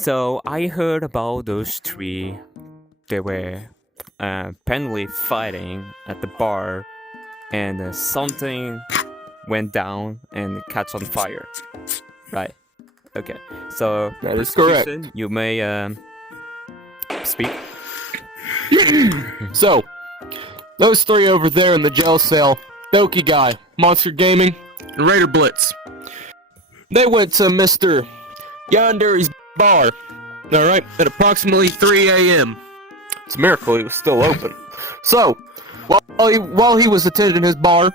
So I heard about those three. They were apparently fighting at the bar, and something went down and catch on fire. Right. Okay. So That is correct. prosecution, you may speak. So, those three over there in the jail cell, Doki Guy, Monster Gaming, and Raider Blitz, they went to Mr. Yandere's bar, alright, at approximately 3 a.m. It's a miracle he was still open. So, while he was attending his bar,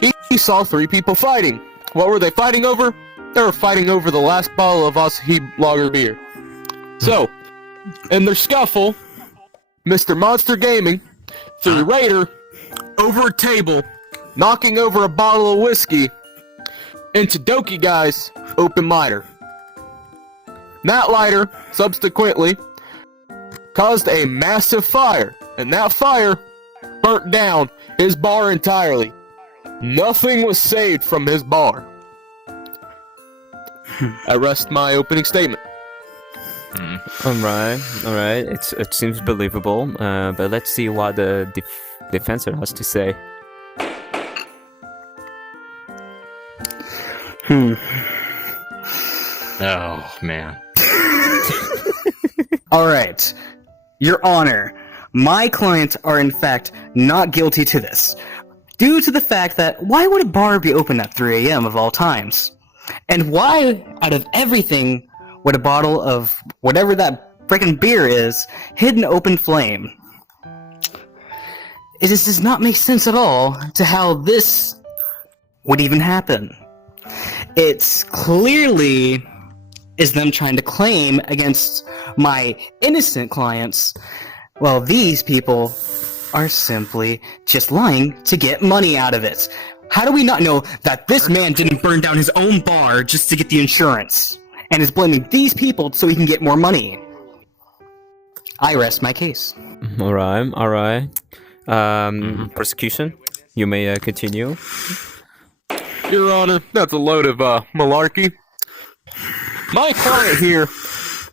he saw three people fighting. What were they fighting over? They were fighting over the last bottle of Asahi Lager beer. So, in their scuffle, Mr. Monster Gaming threw Raider over a table, knocking over a bottle of whiskey into Doki Guy's open lighter. That lighter, subsequently, caused a massive fire, and that fire burnt down his bar entirely. Nothing was saved from his bar. I rest my opening statement. Alright. It seems believable, but let's see what the defensor has to say. Oh, man. Alright. Your Honor, my clients are in fact not guilty to this, due to the fact that why would a bar be open at 3 a.m. of all times? And why, out of everything, would a bottle of whatever that frickin' beer is hid in open flame? It just does not make sense at all to how this would even happen. It's clearly is them trying to claim against my innocent clients. Well, these people are simply just lying to get money out of it. How do we not know that this man didn't burn down his own bar just to get the insurance, and is blaming these people so he can get more money? I rest my case. Alright. Prosecution, you may continue. Your Honor, that's a load of malarkey. My client here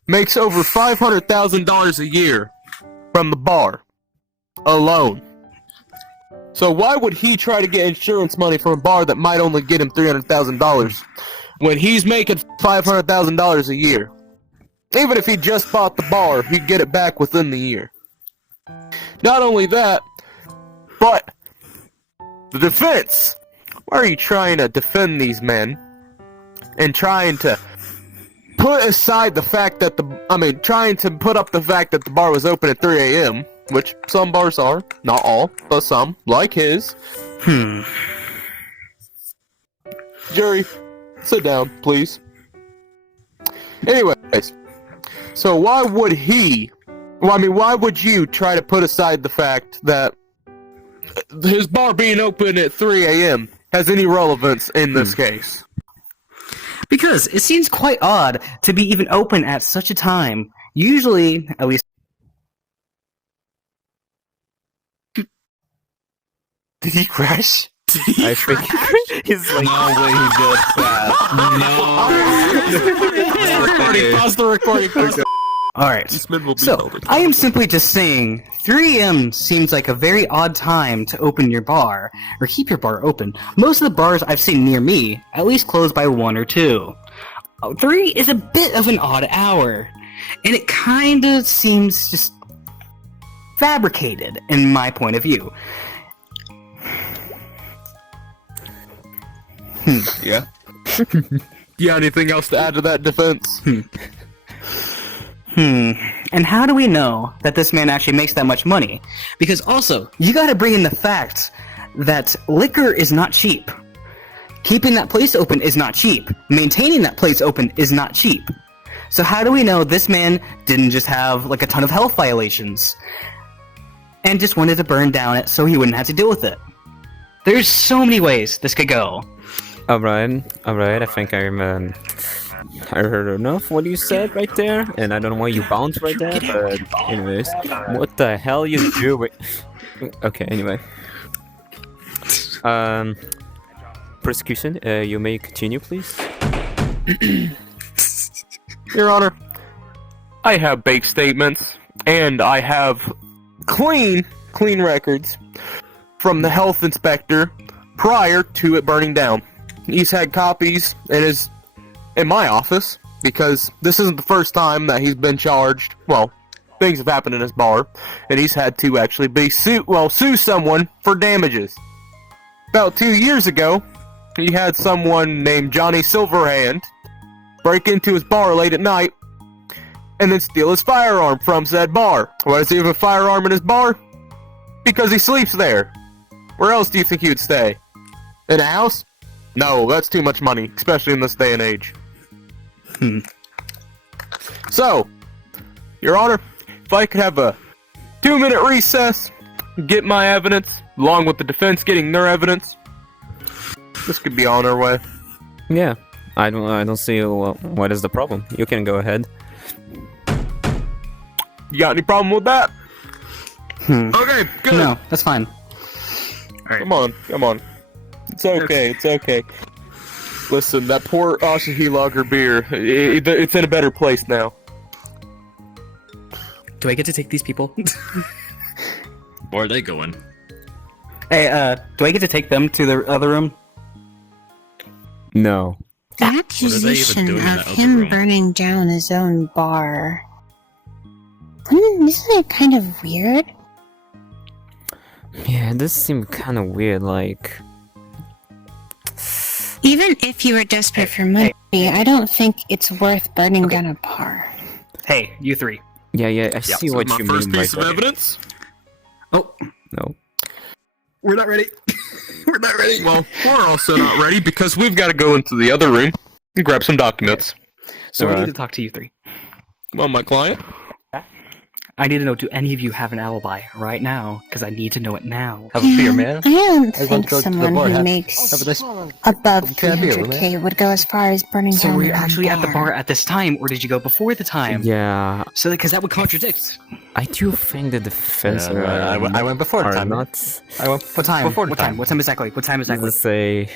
makes over $500,000 a year from the bar alone. So why would he try to get insurance money from a bar that might only get him $300,000 when he's making $500,000 a year? Even if he just bought the bar, he'd get it back within the year. Not only that, but the defense. Why are you trying to defend these men and trying to put aside the fact that trying to put up the fact that the bar was open at 3 a.m., which some bars are, not all, but some, like his. Jury, sit down, please. Anyways, so why would you try to put aside the fact that his bar being open at 3 a.m. has any relevance in this case? Because it seems quite odd to be even open at such a time. Usually, at least... Did he crash? I think he's like, No way he did that. Pause the recording. Alright, These men will be so, held I am simply just saying, 3 a.m. seems like a very odd time to open your bar, or keep your bar open. Most of the bars I've seen near me at least close by 1 or 2. 3 is a bit of an odd hour, and it kinda seems just fabricated, in my point of view. Yeah. You got anything else to add to that defense? And how do we know that this man actually makes that much money? Because also, you gotta bring in the fact that liquor is not cheap. Keeping that place open is not cheap. Maintaining that place open is not cheap. So how do we know this man didn't just have, like, a ton of health violations and just wanted to burn down it so he wouldn't have to deal with it? There's so many ways this could go. alright. I think I heard enough what you said right there, and I don't know why you bounced right there, but anyways, what the hell you doing? Okay, anyway. Prosecution, you may continue, please. Your Honor, I have bank statements, and I have clean records from the health inspector prior to it burning down. He's had copies in my office, because this isn't the first time that he's been charged. Well, things have happened in his bar, and he's had to actually sue someone for damages. About 2 years ago, he had someone named Johnny Silverhand break into his bar late at night and then steal his firearm from said bar. Why does he have a firearm in his bar? Because he sleeps there. Where else do you think he would stay? In a house? No, that's too much money, especially in this day and age. So, Your Honor, if I could have a 2-minute recess, get my evidence, along with the defense getting their evidence, this could be on our way. Yeah, I don't see what is the problem. You can go ahead. You got any problem with that? Okay, good. No, that's fine. Come on. It's okay. Listen, that poor Asahi Lager beer, it's in a better place now. Do I get to take these people? Where are they going? Hey, do I get to take them to the other room? No. The even accusation doing in of that other him room? burning down his own bar. Isn't it kind of weird? Yeah, this seems kind of weird. Like, Even if you were desperate for money, I don't think it's worth burning down a bar. Hey, you three. yeah, I see what you My first mean by piece of that. evidence? Oh, No. we're not ready. We're not ready. Well, we're also not ready because we've got to go into the other room and grab some documents. So we Alright. need to talk to you three. Well, my client? I need to know, do any of you have an alibi right now? Because I need to know it now. Have a beer, man. I don't Everyone think go to the someone bar, who have- makes Have a nice... above Can I be a 300k would go as far as burning So down were their you own actually at the bar at this time, or did you go before the time? Yeah, So, because that would contradict. I do think the defense Yeah, I went before the are time. not. I went What time? before the What time? What time exactly? What time exactly? Let's say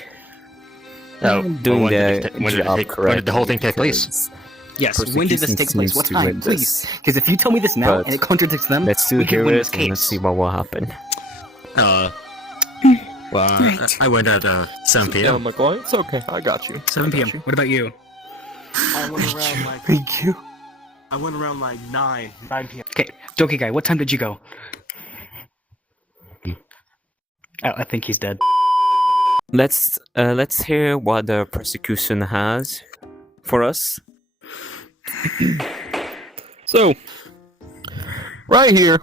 Oh, doing when their did it ta- when did it job take- correctly. when did the whole thing take place? because Yes, when did this persecution take place? seems What to time? win Please. this. Because if you tell me this now But and it contradicts them, Let's still we can hear win it this and let's case. see what will happen. Well, Right. I went at 7 Yeah, p.m. my client? It's okay. I got you. 7 p.m. What about you? I went around like Thank you. I went around like 9 p.m. Okay, Doki guy, what time did you go? Oh, I think he's dead. Let's hear what the prosecution has for us. So, right here,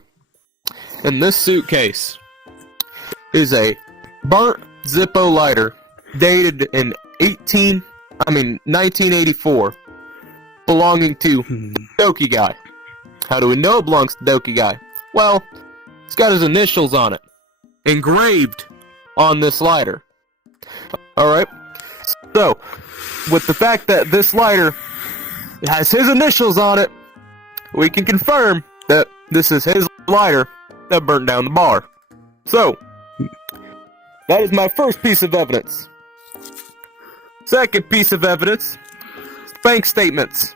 in this suitcase, is a burnt Zippo lighter dated in 1984, belonging to Doki Guy. How do we know it belongs to Doki Guy? Well, it's got his initials on it, engraved on this lighter. Alright, so, with the fact that this lighter has his initials on it, we can confirm that this is his lighter that burnt down the bar. So, that is my first piece of evidence. Second piece of evidence, bank statements.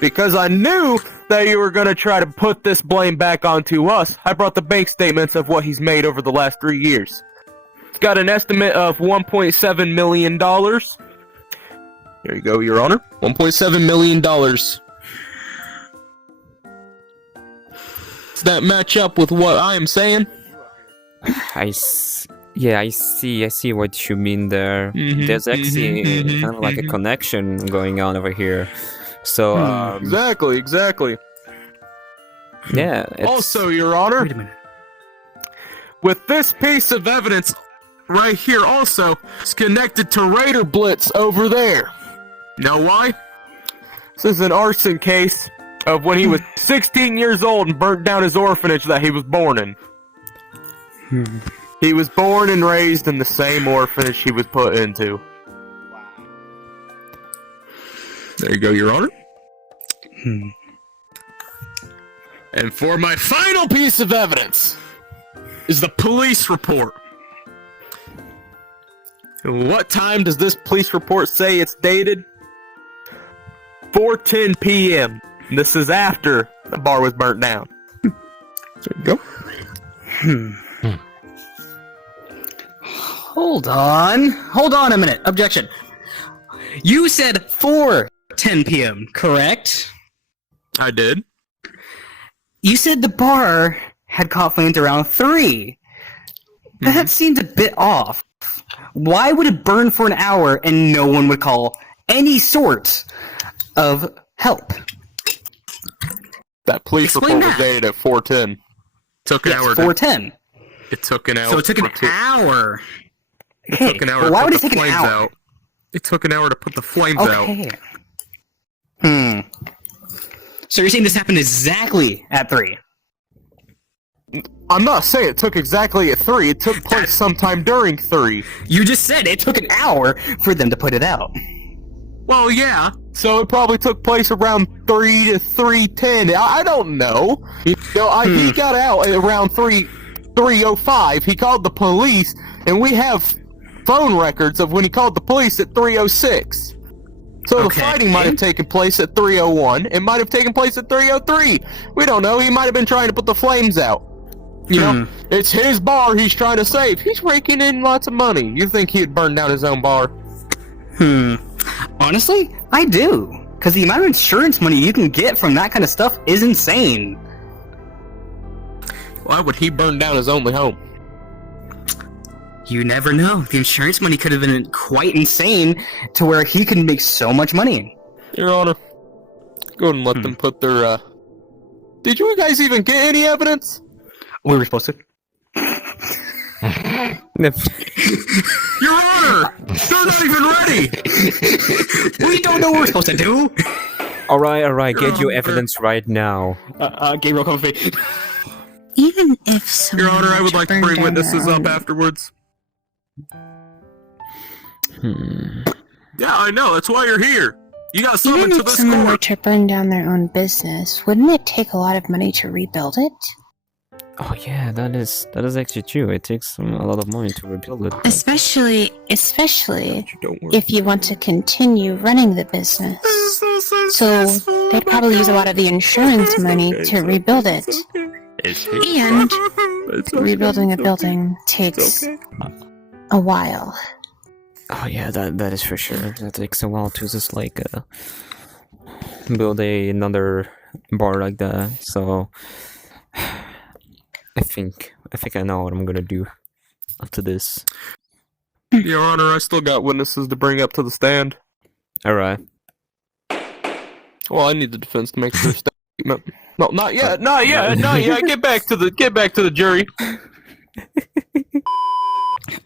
Because I knew that you were going to try to put this blame back onto us, I brought the bank statements of what he's made over the last 3 years. It's got an estimate of $1.7 million. There you go, Your Honor. $1.7 million. Does that match up with what I am saying? Yeah, I see what you mean there. Mhm, There's actually mhm, kind of like a mhm. connection going on over here. So, Exactly. yeah. Also, Your Honor, Wait a minute. with this piece of evidence right here also, it's connected to Raider Blitz over there. Know why? This is an arson case of when he was 16 years old and burnt down his orphanage that he was born in. He was born and raised in the same orphanage he was put into. There you go, Your Honor. And for my final piece of evidence is the police report. And what time does this police report say it's dated? 4:10 p.m. This is after the bar was burnt down. There you go. Hold on a minute. Objection. You said 4:10 p.m., correct? I did. You said the bar had caught flames around 3. That seemed a bit off. Why would it burn for an hour and no one would call any sort of help? That police Explain report was that. dated at 4:10. Took an Yes, hour. 4:10. It took an hour. So it took an to- hour. It Okay, took an hour but to why put would the it take an flames hour? out. It took an hour to put the flames out. Okay. So you're saying this happened exactly at 3? I'm not saying it took exactly at 3. It took place sometime during 3. You just said it took an hour for them to put it out. Well, yeah. So it probably took place around 3 to 3:10. I don't know. You know, he got out at around 3:05. He called the police, and we have phone records of when he called the police at 3:06. So Okay. the fighting might have taken place at 3:01. It might have taken place at 3:03. We don't know. He might have been trying to put the flames out. You know, it's his bar he's trying to save. He's raking in lots of money. You think he'd burn down his own bar? Honestly, I do. Because the amount of insurance money you can get from that kind of stuff is insane. Why would he burn down his only home? You never know. The insurance money could have been quite insane to where he could make so much money. Your Honor, go ahead and let them put their, Did you guys even get any evidence? We were supposed to. Your Honor! They're not even ready! We don't know what we're supposed to do! Alright, get your evidence right now. Gabriel, come with me. Even if someone Your Honor, I were would like to burn bring down witnesses their up own- afterwards. Yeah, I know, that's why you're here. You got summoned Even to if this someone were court. to burn down their own business, wouldn't it take a lot of money to rebuild it? Oh yeah, that is actually true. It takes a lot of money to rebuild it. Especially Don't worry. if you want to continue running the business. So they'd probably use a lot of the insurance money to rebuild it. And rebuilding a building takes a while. Oh yeah, that is for sure. That takes a while to just like build another bar like that. So I think I know what I'm gonna do after this. Your Honor, I still got witnesses to bring up to the stand. All right. Well, I need the defense to make sure statement. No, not yet. Get back to the jury.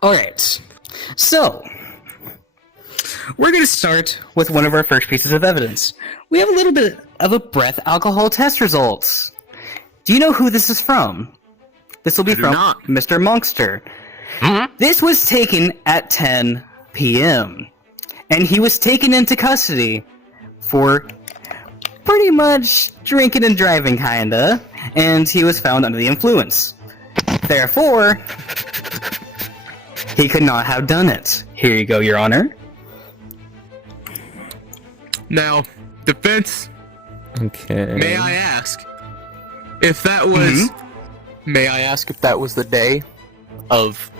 Alright. So, we're going to start with one of our first pieces of evidence. We have a little bit of a breath alcohol test results. Do you know who this is from? This will be do from not. Mr. Monkster. This was taken at 10 p.m. And he was taken into custody for pretty much drinking and driving, kinda. And he was found under the influence. Therefore, he could not have done it. Here you go, Your Honor. Now, defense, Okay. may I ask if that was... May I ask if that was the day of...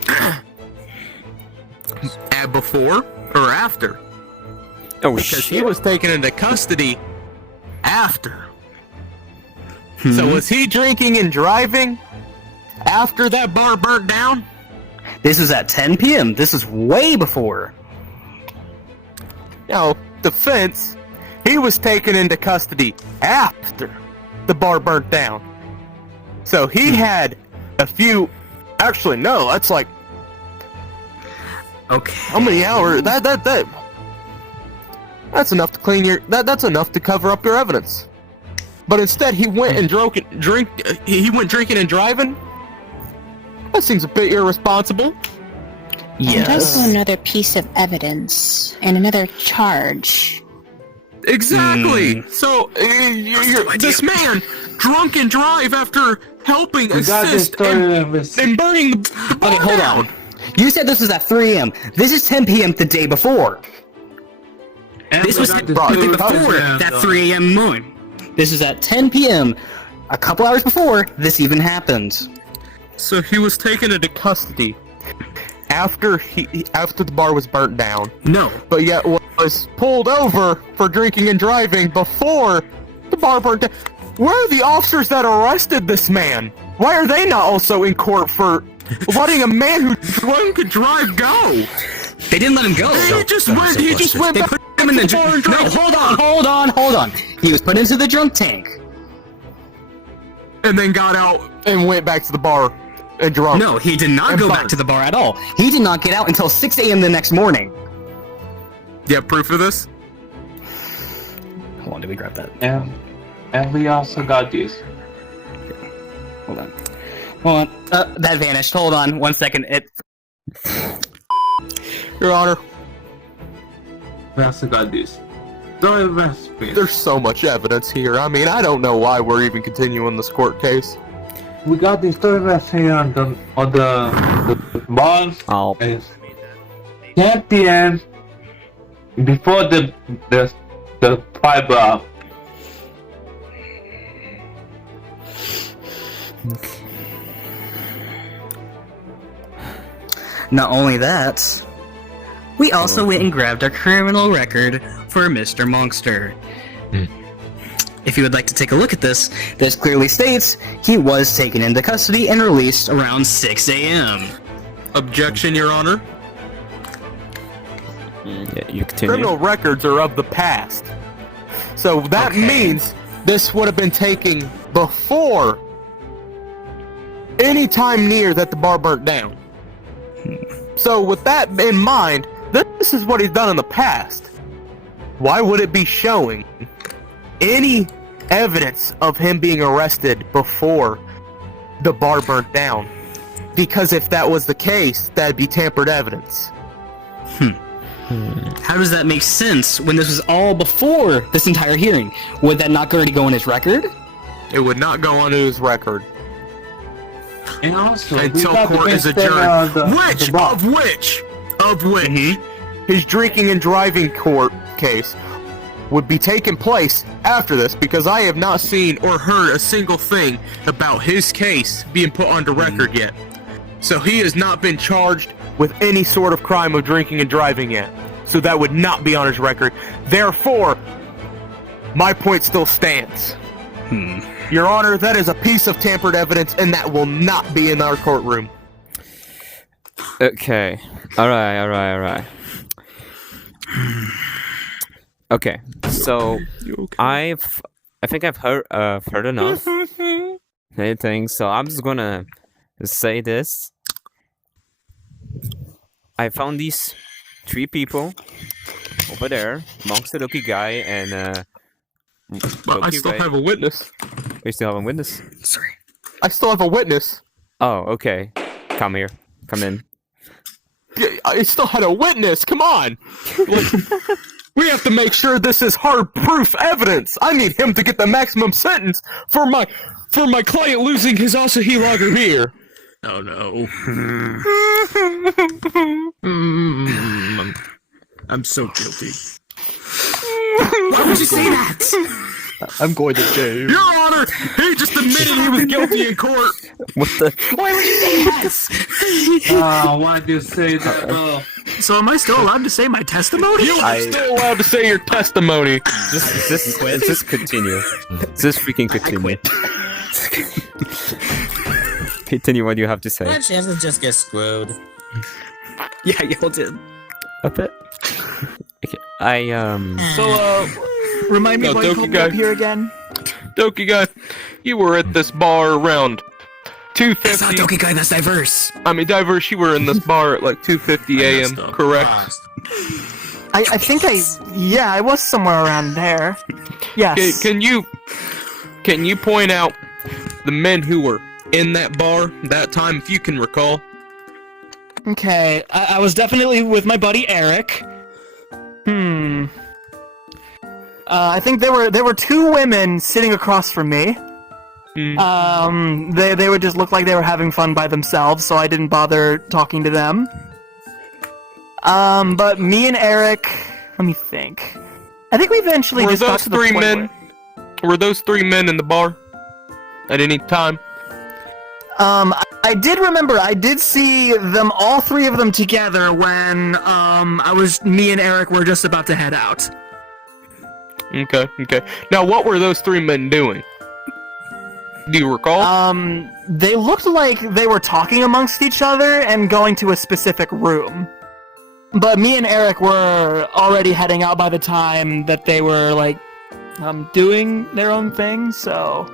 before or after? Oh Because he shit. was taken into custody after. So was he drinking and driving after that bar burnt down? This was at 10 p.m. This is way before. Now, defense, he was taken into custody after the bar burnt down. So he had a few... Actually, no, that's like... Okay. How many hours? That's enough to clean your... That's enough to cover up your evidence. But instead, he went and he went drinking and driving? That seems a bit irresponsible. And also another piece of evidence and another charge. Exactly. So this man drunk and drive after helping assist and burning the bar Okay, hold down. on. You said this was at 3 a.m. This is 10 p.m. the day before. This was the day before that 3 a.m. moment. This is at 10 p.m., a couple hours before this even happened. So he was taken into custody after the bar was burnt down, No. but yet was pulled over for drinking and driving before the bar burnt down. Where are the officers that arrested this man? Why are they not also in court for letting a man who drunk and drive go? They didn't let him go. He just went They back put him in the to the bar and No, drank. hold on. He was put into the drunk tank. And then got out and went back to the bar and drunk. No, he did not And go burned. back to the bar at all. He did not get out until 6 a.m. the next morning. You have proof of this? Hold on, did we grab that? And we also got this. Hold on. That vanished. Hold on, 1 second. Your Honor, We also got this. Don't invest me. there's so much evidence here. I mean, I don't know why we're even continuing this court case. We got the story invest here on the balls. Oh, Is 10 p.m. before the fiber. Not only that, we also went and grabbed a criminal record for Mr. Monkster. If you would like to take a look at this, this clearly states he was taken into custody and released around 6 a.m. Objection, Your Honor. yeah, you continue. Criminal records are of the past. So that Okay. means this would have been taken before any time near that the bar burnt down. So with that in mind, this is what he's done in the past. Why would it be showing any evidence of him being arrested before the bar burnt down? Because if that was the case, that'd be tampered evidence. How does that make sense when this was all before this entire hearing? Would that not already go in his record? It would not go onto his record And also, until we got court the is best thing, adjourned. the box. Of which his drinking and driving court case would be taking place after this, because I have not seen or heard a single thing about his case being put onto record yet. So he has not been charged with any sort of crime of drinking and driving yet. So that would not be on his record. Therefore, my point still stands. Your Honor, that is a piece of tampered evidence, and that will not be in our courtroom. Okay. Alright. Okay. So I think I've heard enough. Anything. So I'm just gonna say this. I found these 3 people over there, Monster Loki guy and But I still have a witness. we still have a witness. Sorry. I still have a witness. Oh, okay. Come here. Come in. Yeah, I still had a witness. Come on. Like, we have to make sure this is hard proof evidence. I need him to get the maximum sentence for my client losing his Asahi Lager beer. Oh no. I'm so guilty. Why would you say that? I'm going to jail. Your Honor, he just admitted he was guilty in court. What the? Why would you say that? Why do you say that? So am I still allowed to say my testimony? You are still allowed to say your testimony. Just continue. Just freaking continue. Continue what you have to say. My chances just get screwed. Yeah, y'all did. A bit. Okay. So, remind me No, why you Doki called me guy. up here again? Doki guy, you were at this bar around That's not 2:50. Doki Guy, that's Diverse. I mean, Diverse, you were in this bar at like 2:50 a.m., messed up. correct? I think I was somewhere around there. Yes. Can you point out the men who were in that bar that time, if you can recall? Okay, I was definitely with my buddy Eric. I think there were 2 women sitting across from me. They would just look like they were having fun by themselves, so I didn't bother talking to them. But me and Eric, let me think. I think we eventually Were just got those to the 3 point men? where- Were those 3 men in the bar at any time? I did remember, I did see them, all 3 of them together when, me and Eric were just about to head out. Okay. Now, what were those 3 men doing? Do you recall? They looked like they were talking amongst each other and going to a specific room. But me and Eric were already heading out by the time that they were, like, doing their own thing, so...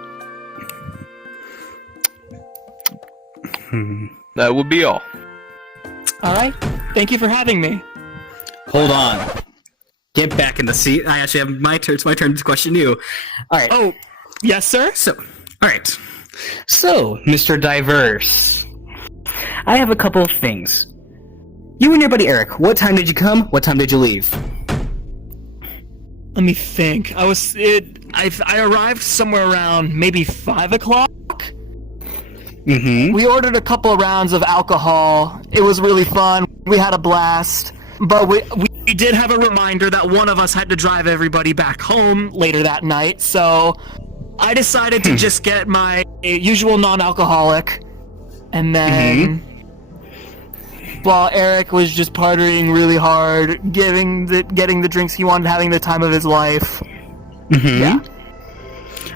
That would be all. Alright, thank you for having me. Hold on. Get back in the seat. I actually have my turn. It's my turn to question you. All right. Oh, yes, sir? All right. So, Mr. Diverse, I have a couple of things. You and your buddy Eric, what time did you come? What time did you leave? Let me think. I arrived somewhere around maybe 5 o'clock. Mm-hmm. We ordered a couple of rounds of alcohol. It was really fun. We had a blast. But we did have a reminder that one of us had to drive everybody back home later that night, so I decided to just get my usual non-alcoholic, and then while Eric was just partying really hard, getting the drinks he wanted, having the time of his life. Yeah.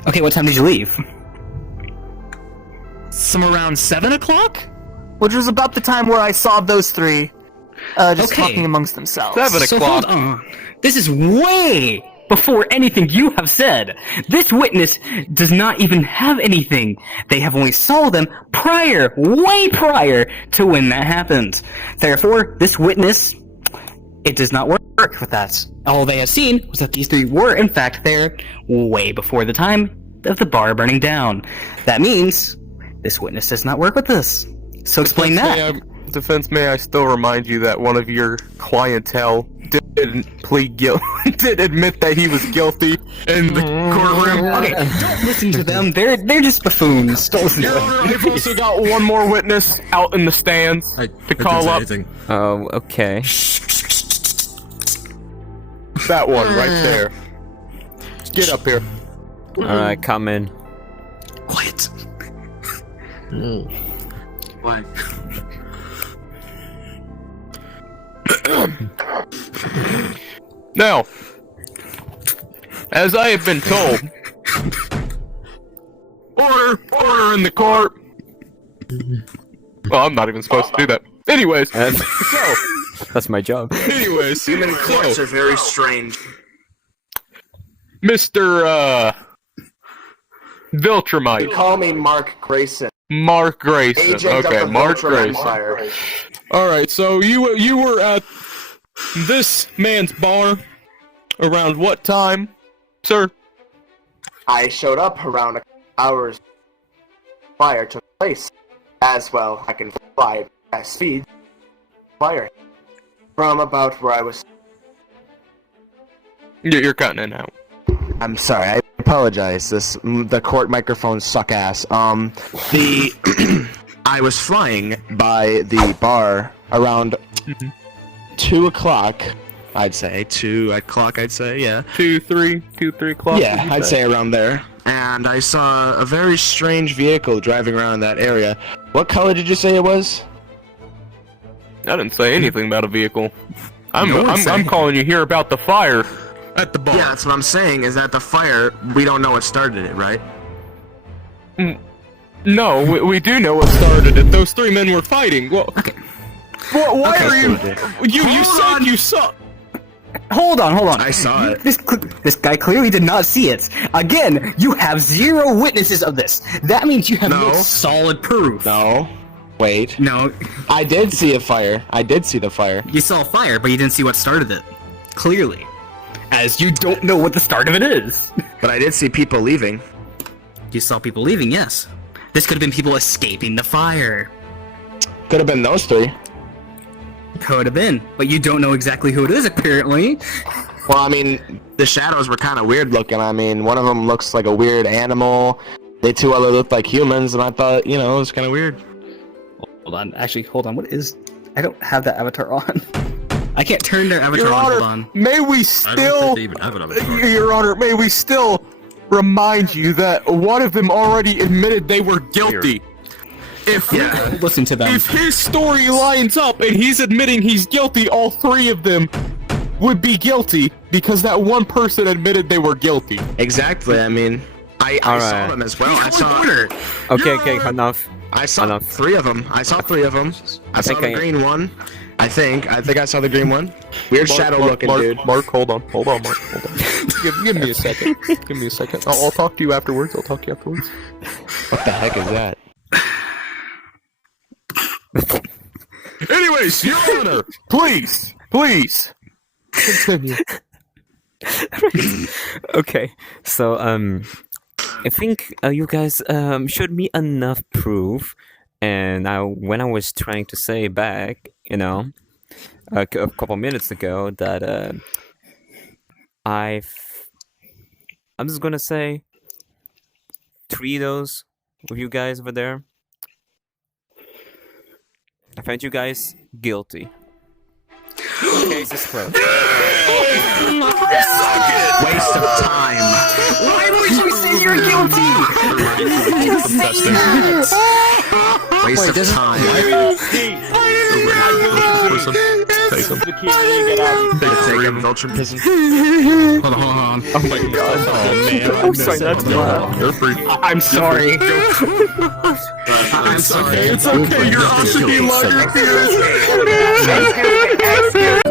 Okay, what time did you leave? Some around 7 o'clock? Which was about the time where I saw those 3 just talking amongst themselves. 7 So o'clock. hold on. This is way before anything you have said. This witness does not even have anything. They have only saw them way prior to when that happened. Therefore, this witness, it does not work with that. All they have seen was that these 3 were, in fact, there way before the time of the bar burning down. That means this witness does not work with this. So explain that. Defense, may I still remind you that one of your clientele didn't plead guilty, did admit that he was guilty in the courtroom. Okay, don't listen to them. They're just buffoons. Don't listen to Your them. Honor, I've also got one more witness out in the stands to call up. Oh, okay. That one right there. Get up here. Alright, come in. Quiet. Why? Now, as I have been told, order in the court. Well, I'm not even supposed to do that. Anyways, so That's my job. anyways, Human courts are very strange. Mr. Viltrumite. Call me Mark Grayson. Mark Grayson. Agent Okay, of the Mark Viltrum Grayson. Empire. Alright, so you were at this man's bar around what time, sir? I showed up around hours. Fire took place. As well, I can fly at speed. Fire. From about where I was. You're cutting in out. I'm sorry, I apologize. The court microphones suck ass. I was flying by the bar around 2 o'clock. I'd say 2 o'clock. I'd say 3 o'clock. Yeah, I'd say around there. And I saw a very strange vehicle driving around that area. What color did you say it was? I didn't say anything about a vehicle. I'm calling you here about the fire at the bar. Yeah, that's what I'm saying, is that the fire, we don't know what started it, right? No, we do know what started it. Those 3 men were fighting. Well, why are you? You said you saw. Hold on. I saw it. This guy clearly did not see it. Again, you have 0 witnesses of this. That means you have no solid proof. No. Wait. No, I did see a fire. I did see the fire. you saw fire, but you didn't see what started it. Clearly. As you don't know what the start of it is. But I did see people leaving. You saw people leaving, yes. This could have been people escaping the fire. Could have been those 3. Could have been, but you don't know exactly who it is, apparently. Well, I mean, the shadows were kind of weird looking. I mean, one of them looks like a weird animal. The 2 other looked like humans, and I thought, it was kind of weird. Hold on. Actually, hold on. What is... I don't have that avatar on. I can't turn their avatar Your on. Honor, Hold on. may we still... Your Honor, may we still remind you that one of them already admitted they were guilty. If Listen to them. if his story lines up and he's admitting he's guilty, all three of them would be guilty because that one person admitted they were guilty. Exactly. I mean, I saw Alright. them as well. I saw. Okay, enough. I saw Enough. 3 of them. I saw 3 of them. I saw think the I- green one. I think I saw the green one. Weird shadow looking dude. Mark, hold on, Mark, hold on. Give me a second. Give me a second. I'll talk to you afterwards. What the heck is that? Anyways, Your Honor, please, continue. Okay, so I think you guys showed me enough proof, and when I was trying to say back, a couple minutes ago that I'm just gonna say 3 of those with you guys over there. I find you guys guilty. Case is closed. Waste of time. Why would you say you're guilty? Waste of time. Take him, Vulture Pism. Hold on. Oh my god. Oh man. I'm sorry, that's loud. You're free. I'm sorry. I'm sorry. It's okay. You're also being lied to.